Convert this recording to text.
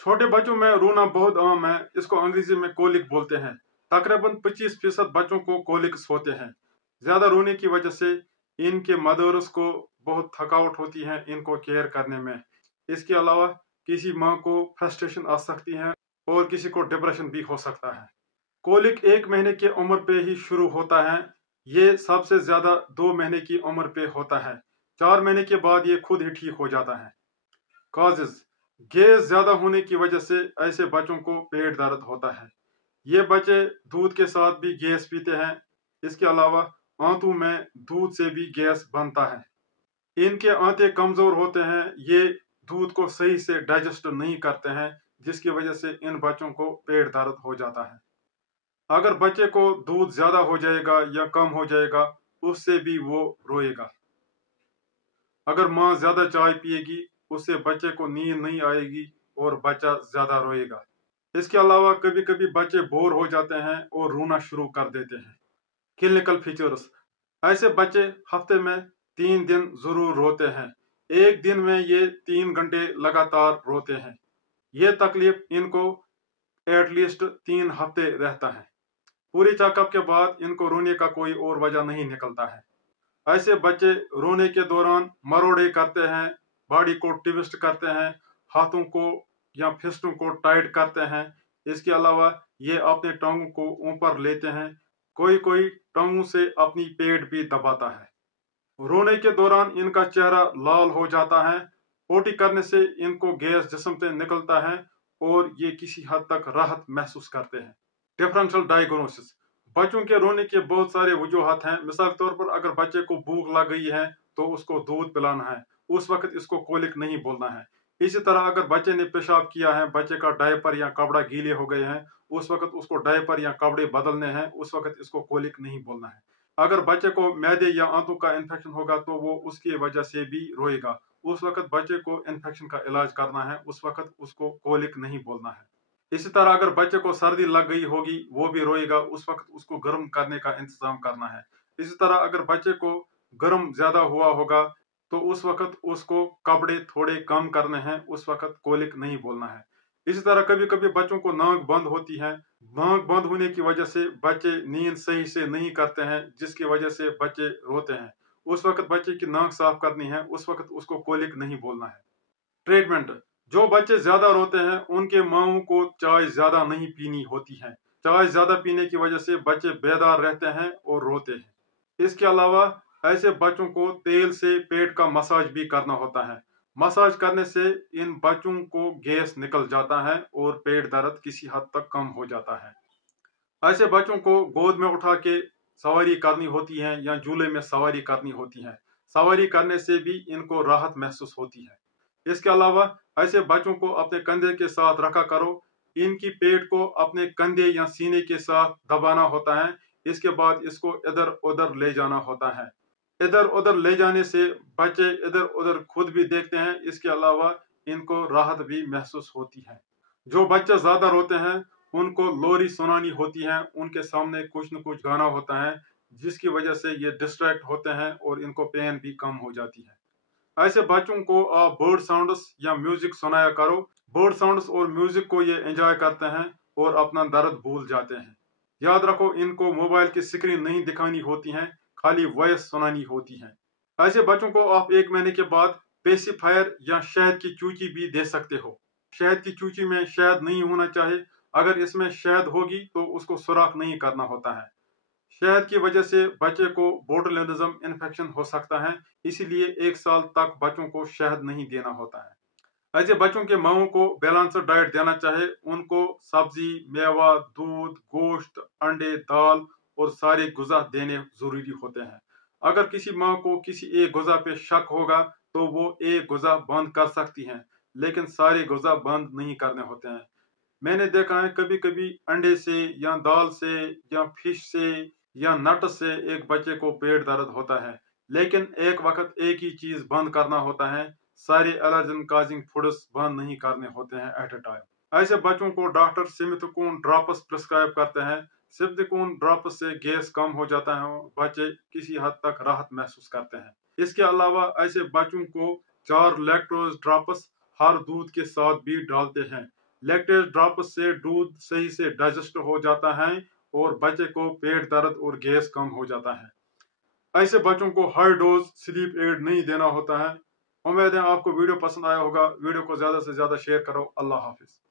छोटे बच्चों में रोना बहुत आम है। इसको अंग्रेजी में कोलिक बोलते हैं। तकरीबन 25% बच्चों को कोलिक्स होते हैं। ज्यादा रोने की वजह से इनके मदर्स को बहुत थकावट होती है इनको केयर करने में। इसके अलावा किसी माँ को फ्रस्ट्रेशन आ सकती है और किसी को डिप्रेशन भी हो सकता है। कोलिक 1 महीने की उम्र पे ही शुरू होता है। ये सबसे ज्यादा 2 महीने की उम्र पे होता है। 4 महीने के बाद ये खुद ही ठीक हो जाता है। कॉजेज: गैस ज्यादा होने की वजह से ऐसे बच्चों को पेट दर्द होता है। ये बच्चे दूध के साथ भी गैस पीते हैं। इसके अलावा आंतों में दूध से भी गैस बनता है। इनके आंतें कमजोर होते हैं। ये दूध को सही से डाइजेस्ट नहीं करते हैं, जिसकी वजह से इन बच्चों को पेट दर्द हो जाता है। अगर बच्चे को दूध ज्यादा हो जाएगा या कम हो जाएगा, उससे भी वो रोएगा। अगर माँ ज्यादा चाय पिएगी, उससे बच्चे को नींद नहीं आएगी और बच्चा ज्यादा रोएगा। इसके अलावा कभी कभी बच्चे बोर हो जाते हैं और रोना शुरू कर देते हैं। क्लिनिकल फीचर्स: ऐसे बच्चे हफ्ते में 3 दिन जरूर रोते हैं। एक दिन में ये 3 घंटे लगातार रोते हैं। ये तकलीफ इनको एटलीस्ट 3 हफ्ते रहता है। पूरे चेकअप के बाद इनको रोने का कोई और वजह नहीं निकलता है। ऐसे बच्चे रोने के दौरान मरोड़े करते हैं, बॉडी को ट्विस्ट करते हैं, हाथों को या फिस्टों को टाइट करते हैं। इसके अलावा ये अपने टांगों को ऊपर लेते हैं। कोई कोई टांगों से अपनी पेट भी दबाता है। रोने के दौरान इनका चेहरा लाल हो जाता है। पोटी करने से इनको गैस जिस्म से निकलता है और ये किसी हद तक राहत महसूस करते हैं। डिफरेंशियल डायग्नोसिस: बच्चों के रोने के बहुत सारे वजूहत हैं। मिसाल के तौर पर अगर बच्चे को भूख लग गई है तो उसको दूध पिलाना है, उस वक्त इसको कोलिक नहीं बोलना है। इसी तरह अगर बच्चे ने पेशाब किया है, बच्चे का डायपर या कपड़ा गीले हो गए हैं, उस वक्त उसको डायपर या कपड़े बदलने हैं, उस वक्त इसको कोलिक नहीं बोलना है। अगर बच्चे को मैदे या आंतों का इन्फेक्शन होगा तो वो उसकी वजह से भी रोएगा। उस वक्त बच्चे को इन्फेक्शन का इलाज करना है, उस वक्त उसको कोलिक नहीं बोलना है। इसी तरह अगर बच्चे को सर्दी लग गई होगी, वो भी रोएगा, उस वक्त उसको गर्म करने का इंतजाम करना है। इसी तरह अगर बच्चे को गर्म ज्यादा हुआ होगा तो उस वक्त उसको कपड़े थोड़े कम करने हैं, उस वक्त कोलिक नहीं बोलना है। इसी तरह कभी कभी बच्चों को नाक बंद होती है। नाक बंद होने की वजह से बच्चे नींद सही से नहीं करते हैं, जिसकी वजह से बच्चे रोते हैं। उस वक्त बच्चे की नाक साफ करनी है, उस वक्त उसको कोलिक नहीं बोलना है। ट्रीटमेंट: जो बच्चे ज्यादा रोते हैं उनके माओं को चाय ज्यादा नहीं पीनी होती है। चाय ज्यादा पीने की वजह से बच्चे बेदार रहते हैं और रोते हैं। इसके अलावा ऐसे बच्चों को तेल से पेट का मसाज भी करना होता है। मसाज करने से इन बच्चों को गैस निकल जाता है और पेट दर्द किसी हद तक कम हो जाता है। ऐसे बच्चों को गोद में उठा के सवारी करनी होती है या झूले में सवारी करनी होती है। सवारी करने से भी इनको राहत महसूस होती है। इसके अलावा ऐसे बच्चों को अपने कंधे के साथ रखा करो। इनकी पेट को अपने कंधे या सीने के साथ दबाना होता है। इसके बाद इसको इधर उधर ले जाना होता है। इधर उधर ले जाने से बच्चे इधर उधर खुद भी देखते हैं। इसके अलावा इनको राहत भी महसूस होती है। जो बच्चे ज्यादा रोते हैं उनको लोरी सुनानी होती है, उनके सामने कुछ न कुछ गाना होता है, जिसकी वजह से ये डिस्ट्रैक्ट होते हैं और इनको पेन भी कम हो जाती है। ऐसे बच्चों को आप बर्ड साउंड्स या म्यूजिक सुनाया करो। बर्ड साउंड्स और म्यूजिक को ये एंजॉय करते हैं और अपना दर्द भूल जाते हैं। याद रखो, इनको मोबाइल की स्क्रीन नहीं दिखानी होती है, खाली वॉइस सुनानी होती है। ऐसे बच्चों को आप 1 महीने के बाद पेसिफायर या शहद की चूची भी दे सकते हो। शहद की चूची में शहद नहीं होना चाहिए। अगर इसमें शहद होगी तो उसको सुराख नहीं करना होता है। शहद की वजह से बच्चे को बोटुलिज्म इन्फेक्शन हो सकता है, इसीलिए 1 साल तक बच्चों को शहद नहीं देना होता है। ऐसे बच्चों के माओं को बैलेंस्ड डाइट देना चाहिए। उनको सब्जी, मेवा, दूध, गोश्त, अंडे, दाल और सारे गुज़ा देने जरूरी होते हैं। अगर किसी माँ को किसी एक गुज़ा पे शक होगा तो वो एक गुज़ा बंद कर सकती हैं, लेकिन सारे गुज़ा बंद नहीं करने होते हैं। मैंने देखा है कभी कभी अंडे से या दाल से या फिश से या नट से एक बच्चे को पेट दर्द होता है, लेकिन एक वक्त एक ही चीज बंद करना होता है। सारे एलर्जन काजिंग फूड्स बंद नहीं करने होते हैं एट ए टाइम। ऐसे बच्चों को डॉक्टर सिमिथोकोन ड्रॉप्स प्रिस्क्राइब करते हैं। सिमिथोकोन ड्रॉप्स से गैस कम हो जाता है, बच्चे किसी हद तक राहत महसूस करते हैं। इसके अलावा ऐसे बच्चों को 4 लैक्टोज ड्रॉप्स हर दूध के साथ भी डालते हैं। لیکٹیز ڈراپس سے دودھ صحیح سے ڈائجسٹ ہو جاتا ہے اور بچے کو پیٹ درد اور گیس کم ہو جاتا ہے۔ ایسے بچوں کو ہائی ڈوز سلیپ ایڈ نہیں دینا ہوتا ہے۔ امید ہے آپ کو ویڈیو پسند آیا ہوگا۔ ویڈیو کو زیادہ سے زیادہ شیئر کرو۔ اللہ حافظ۔